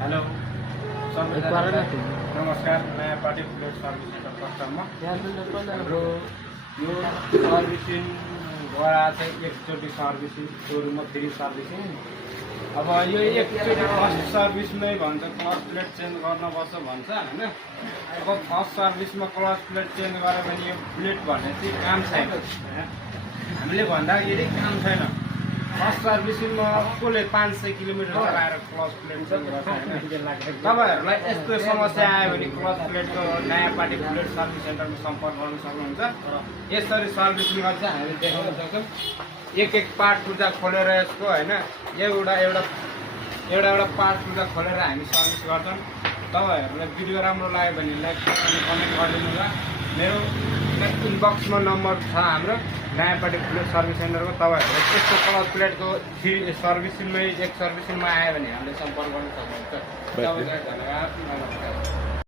Hello सबैजनालाई नमस्कार। नयाँ पार्टी फ्लुइड सर्भिस सेन्टर कस्टमरमा हाम्रो यो सर्भिसिङ गरा चाहिँ एकचोटि सर्भिसिङ सुरुमा फ्री सर्भिसिङ। अब यो एकचोटि फर्स्ट सर्भिसमै भन्छ क्लच प्लेट चेन्ज गर्नुपर्छ भन्छ होइन। अब फर्स्ट सर्भिसमा क्लच प्लेट चेन्ज गर्यो भने यो प्लेट भन्ने चाहिँ काम छैन, हामीले भन्दाखेरि काम छैन। फर्स्ट सर्भिसिङमा कसले 500 किलोमिटर चलाएर क्लच प्लेट चेन्ज गर्छ होइन। तपाईँहरूलाई यस्तो समस्या आयो भने क्लच प्लेटको नयाँ पार्टी फ्लुइड सर्भिस सेन्टरमा सम्पर्क गर्न सक्नुहुन्छ। यसरी सर्भिसिङ गर्छ हामीले देखाउन सक्छौँ। एक पार्ट पुर्जा खोलेर यसको होइन एउटा पार्ट पुर्जा खोलेर हामी सर्भिस गर्छौँ। तपाईँहरूलाई भिडियो राम्रो लाग्यो भने लाइक अनि कमेन्ट गरिदिनु होला। मेरो इनबक्समा नम्बर छ हाम्रो नयाँ पार्टी फ्लुइड सर्भिस सेन्टरको। तपाईँहरूले यस्तो क्लच प्लेटको सर्भिसिङमै एक सर्भिसिङमा आयो भने हामीले सम्पर्क गर्न सक्नुहुन्छ। तपाईँलाई धन्यवाद।